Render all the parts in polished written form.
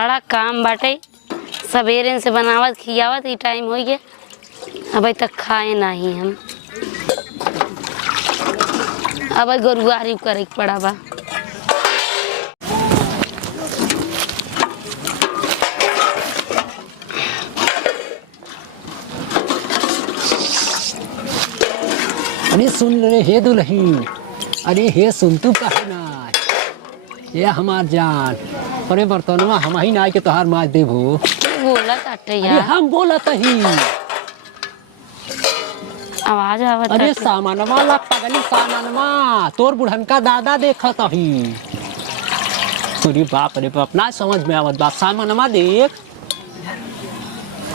बड़ा काम बाटे। सवेरे से बनावत खियावत ही टाइम हो गया, अभी तक खाए नहीं हम। अब गोरुआरी करे पड़ा बा। अरे सुन रे हे दुल्हन, अरे हे सुन तू कहे ना ये हमार जान, अरे बर्तनवा हम ही ना के तोहार माज देबो। बोला काटे यार। अरे हम बोलत ही आवाज आवत। अरे सामानवा ला पगली सामानवा तोर बुढ़न का दादा देखत ही। अरे बाप रे बाप ना समझ में आवत बा। सामानवा देख।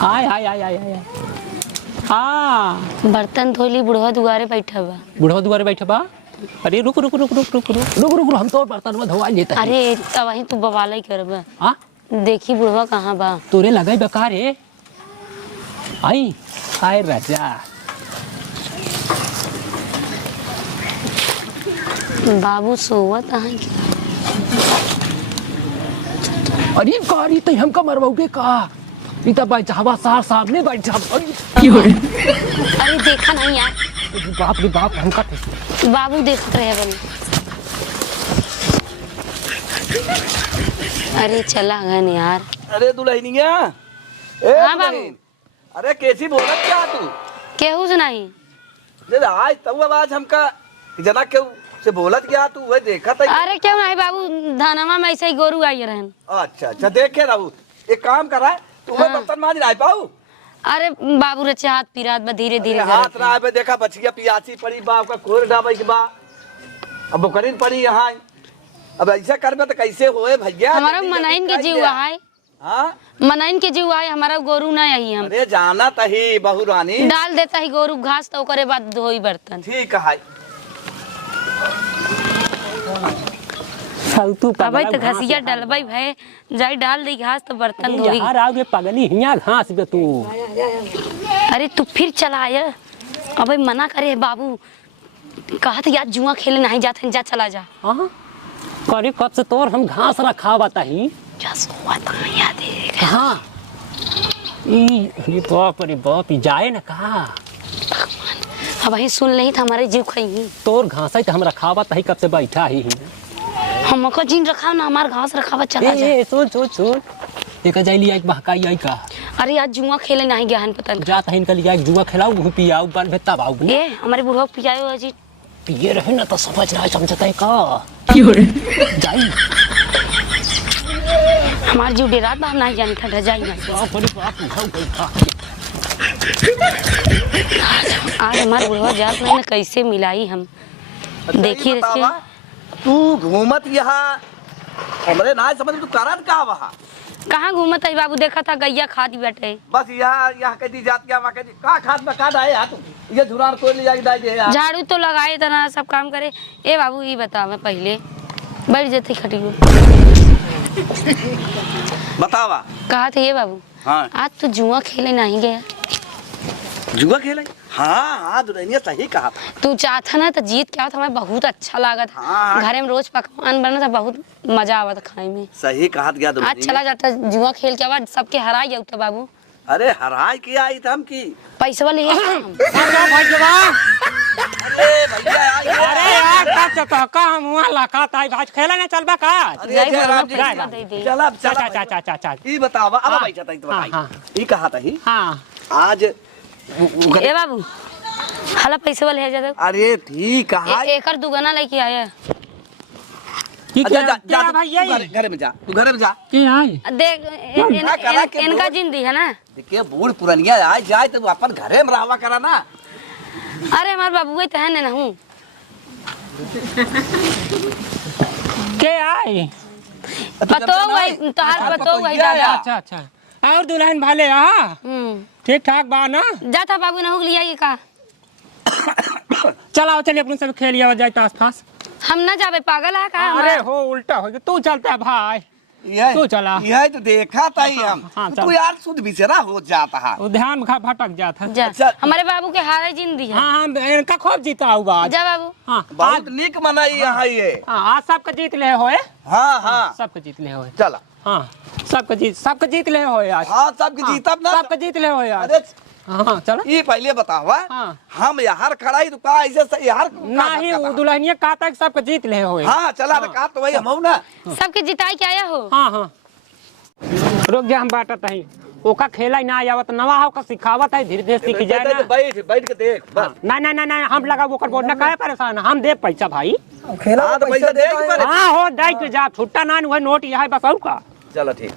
हाय हाय हाय हाय हाय। हाँ बर्तन धोली बुढ़वा दुआरे बैठा बा। बुढ़वा दुआरे बैठा बा। अरे रुक रुक रुक रुक रुक रुक रुक रुक हम तो बर्तन में धोवा लेता। अरे अब वही तू बवाला ही करबा। हाँ देखी बुढ़वा कहाँ बा। तोरे लगाई बेकार है। आई हाय राजा। बाबू सोवत है। अरे कारी तो हमका मरवाओगे का? इतना बैठ हवा सार सामने बैठ। अरे देखा नहीं यार। बाप रे बाप हमका बाबू देखते रहे बनी। अरे चला गन यार। अरे दुल्हनिया हाँ बाबू। अरे कैसी बोलत क्या तू? केहू से नहीं। आज तब आवाज हमका जना क्यों से बोलत क्या तू? वह देखा था। अरे क्यों नहीं बाबू, धनवा में ऐसे ही गोरू आई रहन। अच्छा अच्छा देखे रहू। एक काम कर रहा है तू हाँ। बर्तन माज रहा पाऊ। अरे बाबू रचे हाथ पिरात बा धीरे धीरे हाथ रहा है। देखा बचिया पियासी पड़ी बा का खोर डाबे के बा। अब बुकरीन पड़ी यहाँ। अब ऐसा करबे तो कैसे होए भैया? हमारा मनाइन के जीव है। हाँ मनाइन के जीव है हमारा गोरू ना आई हम। अरे जाना तही बहु रानी डाल देता ही गोरू घास तो करे बाद धोई बर्तन। ठीक है। फालतू अबे तो घसिया डलबई भाई जाई डाल दे घास तो बर्तन धोई। यार आओगे पगली हिया घास बे तू। अरे तू फिर चला आया। अबे मना करे बाबू, कहा था यार जुआ खेले नहीं जाते, जा चला जा। हाँ करे कब से तोर हम घास रखा बताही। जा सोवा ता याद है। हाँ अरे बाप ई जाए ना कहा। अब वही सुन नहीं था हमारे जीव खाई। तोर घास तो हम रखा बताही कब से बैठा ही। हमको जीन रखा ना हमार घास रखा चला जा। सुन सुन सुन एक जाई लिया एक बहकाई आई का। अरे आज जुआ खेले नहीं गया हन पता नहीं। जा तहिन का लिया एक जुआ खिलाऊ घु पियाऊ बन भेता बाऊ ने। ए हमारे बुढ़वा पियायो अजी पिए रहे ना तो समझ ना समझता है का। जाई हमार जीव डेरात बा हम नहीं जाने था जाई ना। बाप रे बाप उठाऊ गई का। आज हमार बुढ़वा जात नहीं ना कैसे मिलाई हम। देखिए तू घूमत यहाँ हमरे ना समझ तू करत का वहाँ? कहाँ घूमत है बाबू? देखा था गैया खाती बैठे। बस यहाँ यहाँ कदी जात क्या वहाँ कदी का खाद में का डाले हाथ ये झुरार कोई ले जाके डाल दे यार। झाड़ू तो लगाए तना सब काम करे। ए बाबू ये बता मैं पहले बैठ जाते खटियो। बतावा कहा थे ये बाबू। हाँ आज तू जुआ खेले नहीं गया। जुआ खेले? हाँ हाँ दुल्हनिया सही कहा। तू चाहता ना तो जीत क्या था, हमें बहुत अच्छा लगा था। हाँ। घर में रोज पकवान बना था, बहुत मजा आवा था खाने में। सही कहा गया आज चला जाता जुआ खेल के बाद सबके हराई जाऊ था बाबू। अरे हराई किया आई था हम की पैसा ले अरे यार का हम वहां लखात आई आज खेला ना चलबा का। चला चला ई बतावा अब बैठा था तो बताई ई कहा था ही। हां आज ए बाबू हला पैसे वाले है जाता। अरे ठीक कहा एकर दुगना लेके आया। जा जा घर में जा तू घर में जा के आई देख इनका जिंदगी है ना। देखिए बूढ़ पुरनिया आ जाए तो अपन घरे में रहवा करा ना। अरे हमारे बाबू ही तो है ना हूँ। के आई पतो वही तोहार पतो वही दादा। अच्छा अच्छा और दुल्हन भाले हां ठीक ठाक बा ना। जाता बाबू ना हो लिया ये का। चलाओ चलिए अपन सब खेल लिया जाए आस पास। हम ना जावे पागल है का। अरे हो उल्टा हो गया तू चलता है भाई। तू चला यही तो देखा था ही हम। हाँ, तू यार शुद्ध बिचरा हो जाता है। वो ध्यान भटक जाता जा अच्छा। हमारे बाबू के हारे जिंदगी है। हाँ इनका खूब जीता हुआ जा बाबू। हाँ बहुत निक मनाई यहाँ ये। हाँ आज सबका जीत ले होए। हाँ हाँ सबका जीत ले होए। चला हाँ सबके जीत ले हो आज। हाँ सबके जीतब ना। सबके जीत ले हो आज। अरे हाँ चलो ये पहले बतावा। हाँ। हम यार खड़ाई तो का ऐसे यार नहीं वो दुल्हनिया कहा था कि सबके जीत ले हो। हाँ चला तो का तो वही हम ना। सबके जिताई के आया हो। हाँ हाँ रुक जा हम बाटत है ओका खेला ना आवत नवा हो का सिखावत है धीरे धीरे सीख जाए ना। बैठ के देख बस। ना हम लगा वो कर बोल ना काहे परेशान हम दे पैसा भाई। खेला तो पैसा दे के पर। हाँ हो दे के जा छुट्टा ना हुआ नोट यह बस आऊ का। चलो ठीक।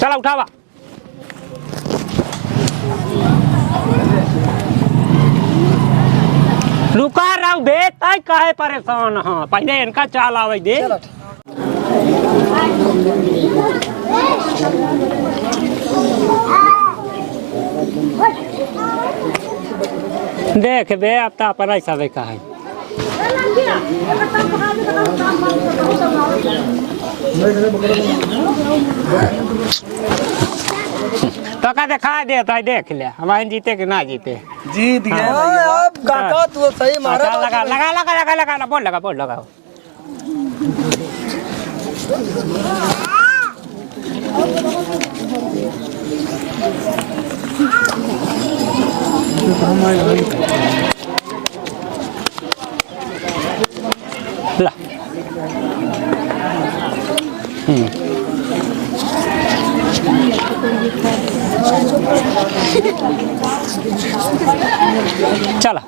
चला उठावा। रुका रहो बे तय काहे परेशान। हाँ पहले इनका चाल आवे दे। देख बे अब तो अपन ऐसा का है। तो का दिखा देता है देख ले हमारे जीते कि ना जीते। जीत गए अब काका तू सही मारा। लगा बोल लगा। ला चला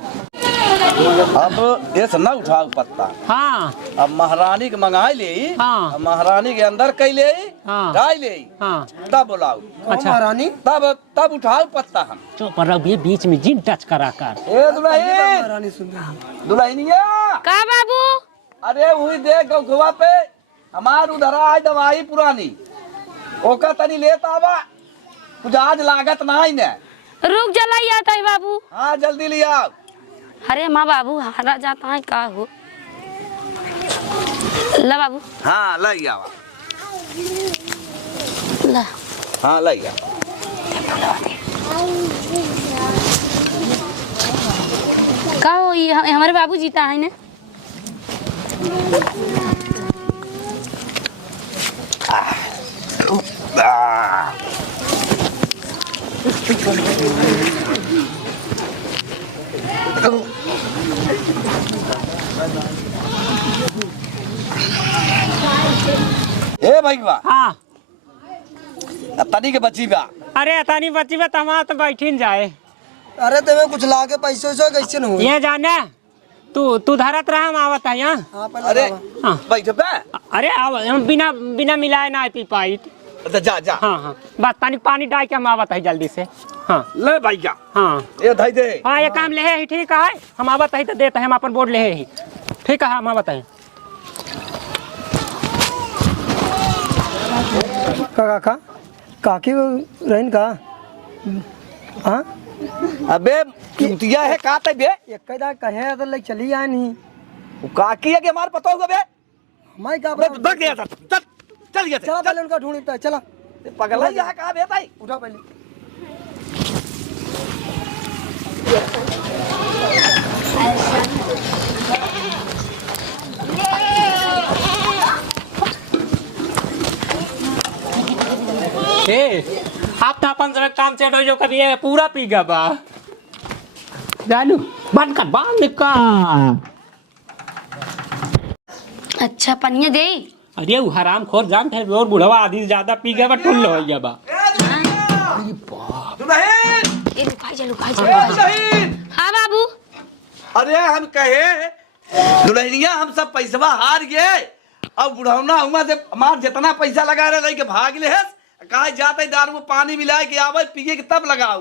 अब ये ना उठाओ पत्ता। हाँ अब महारानी के मंगाई ले। हाँ। अब महारानी के अंदर कई ले हाँ। डाल ले हाँ तब बुलाओ। अच्छा महारानी तब उठाओ पत्ता हम। चुप रहो ये बीच में जिन टच करा कर। ए दुल्हन महारानी सुन दुल्हनिया। का बाबू अरे वही देख गौवा पे हमार उधर आई दवाई पुरानी ओका तनी लेता आवा कुछ आज लागत ना ही ने। रुक जलाई आता है बाबू। हाँ जल्दी ले आओ। अरे माँ बाबू हारा जाता है का हो। ला बाबू हाँ ले आओ। ला हाँ ले आओ। का हो ये हमारे बाबू जीता है ना। ए भाई बा हाँ तनी के बची बा। अरे तानी बच्ची बा तमा तो बैठीन जाए। अरे तुम्हें कुछ लाके पैसे वैसे कैसे न हुए। ये जाने तू धरत रहा हम आवत है यहाँ। हाँ पहले अरे हाँ। बैठ पे। अरे आव हम बिना मिलाए ना पी पाई। तो जा हाँ बस पानी डाल के हम आवत है जल्दी से। हाँ ले भाई जा। हाँ ये धई दे। हाँ ये काम ले ही ठीक है हम आवत है तो देते हैं हम अपन बोर्ड ले ही ठीक है हम आवत है। काका काकी रहन का। हाँ अबे कुतिया है का ते बे। एक कैदा कहे तो ले चली आए नहीं। वो काकी है कि हमार पता होगा बे। मैं का बग गया था चल गया चला पहले उनका ढूंढता है चला। पगला यहाँ कहाँ बे ताई। उठा पहले। आप तो अपन सब काम सेट हो जो कभी ये पूरा पी गया बा जानू बंद कर। अच्छा पनिया दे। अरे वो हराम खोर जानते हैं और बुढ़वा आदि ज्यादा पी गया बा टुल्लो हो गया बा। दुल्हन ए लुकाई जा लुकाई जा। दुल्हन। हाँ बाबू अरे हम कहे दुल्हनिया हम सब पैसवा हार गए। अब बुढ़ौना हुआ से हमार जितना पैसा लगा रहे के भाग ले है कहा जाते दारू में पानी मिलाए के आवे पिए के तब लगाओ।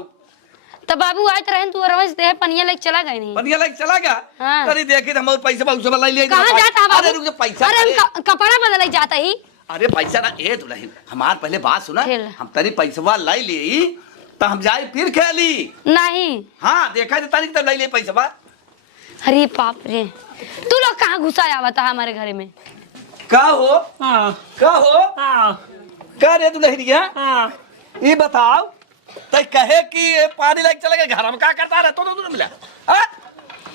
तो बाबू आज रहन तू रोज दे पनिया लेके चला गए नहीं। पनिया लेके चला गया। हाँ। अरे देखे हम पैसा उसमें ले लिए। कहाँ जाता है बाबू। अरे रुक जा पैसा। अरे हम कपड़ा बदल जाता ही। अरे पैसा ना ए दुल्हन हमार पहले बात सुना। खेल। हम तनी पैसा ले ली तो हम जाए फिर खेली। नहीं हाँ देखा तनी तब ले लिए पैसा। अरे बाप रे तू लोग कहाँ घुसा आवता है हमारे घर में। का हो हाँ का हो हाँ का रे दुल्हनिया हाँ ये बताओ तो कहे कि पानी लेके चले गए घर में क्या करता रहे तो मिला।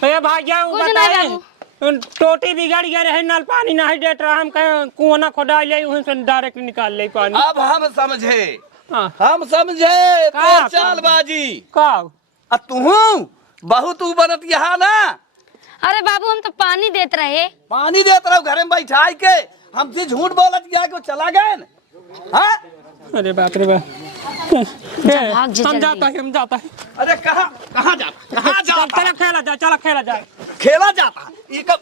ए भाई क्या कुछ नहीं बाबू टोटी बिगड़ गया रहे नल पानी नहीं देत रहा हम कहे कुआं ना खोदा ले वहीं से डायरेक्ट निकाल ले पानी। अब हम समझे हाँ। हम समझे का? तो चालबाजी का अब तू बहुत तू बनत यहाँ ना अरे बाबू हम तो पानी देत रहे। पानी देते रहो घर में बैठा के हमसे झूठ बोलत गया कि चला गए न? हाँ? अरे बाप रे बाप भाग जे हम जल्दी। हम जाता है अरे कहाँ कहाँ जाता कहाँ जाता चला खेला जाए चला खेला जाए खेला जाता ये कब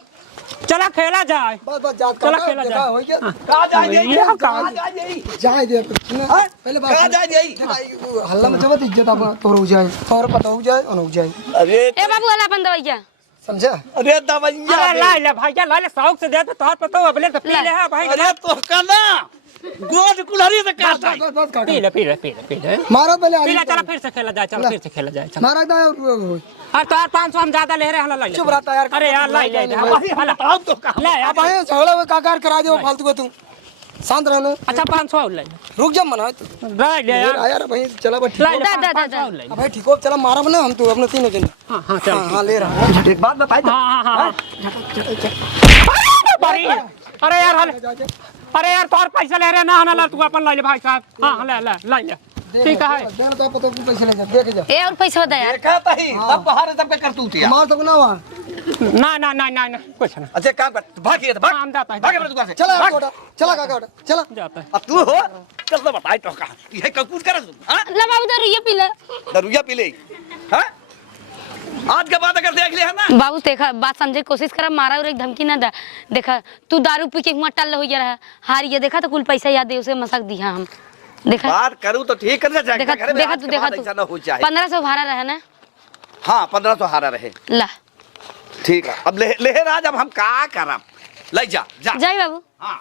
चला खेला जाए बस बस जात चला का खेला देखा जाए। हो गया कहाँ जाएंगे ये कहाँ कहाँ जाएंगे जाए दे हाँ? पहले कहाँ बात जाएंगे हल्ला में जब इज्जत अपना तोर हो जाए तोर पता हो जाए और हो जाए अरे ए बाबू वाला अपन दवाइया समझा। अरे दवैया अरे ला ले भाई ला ले शौक से दे तो तोहर पता हो अबले तो पी ले है भाई अरे तो कहना गोद कुल्हड़ी से काट बस बस काका पी ले पी ले पी ले पी ले मारा पहले पी ले आगे चला फिर से खेला जाए चला फिर से खेला जाए चला मारा दा अरे तोहर 500 हम ज्यादा ले रहे हैं ला ले चुप रहता यार। अरे यार ला ले ले बताओ तो कहाँ ले अब आए झगड़ा में काकार करा दे फालतू को तू शांत रहना अच्छा 500 ले रुक जा मना ले ले यार यार भाई चला बट ले दा, दा, दा, दा। ले भाई ठीक हो चला मारा ना हम तो अपने तीनों दिन हां हां चल हाँ ले रहा हूँ। एक बात बताई हां हां अरे यार अरे यार तोहर पैसा ले रहे ना ना ला तू अपन ले ले भाई साहब हां ले ले ले ले ठीक है देना तो पता तू पैसे ले जा देख जा ए और पैसा दे यार। देखा तही सब बाहर सब के करतूत या मार तो ना वहाँ ना ना ना ना कुछ ना अच्छा काम कर भाग ये भाग हम जाता है भाग अपने दुकान से चला भाग। कोटा चला काका चला जाता है अब तू हो चल तो बताई तो कहा ये कपूर कर हां ला बाबू दरुइया पी ले। दरुया पी ले हां आज के बाद अगर देख ले है ना बाबू देखा बात समझे कोशिश करा मारा और एक धमकी ना दे। देखा तू दारू पी के हुआ टल हो गया रहा हार ये देखा तो कुल पैसा याद दे उसे मसक दिया हम देखा बात करूं तो ठीक करना चाहिए देखा घर में देखा आज तू के देखा बाद तू ऐसा ना हो जाए 1500 भाड़ा रहा ना। हां 1500 हारा रहे ला ठीक है अब ले राज अब हम का करब ले जा जा जाई बाबू। हां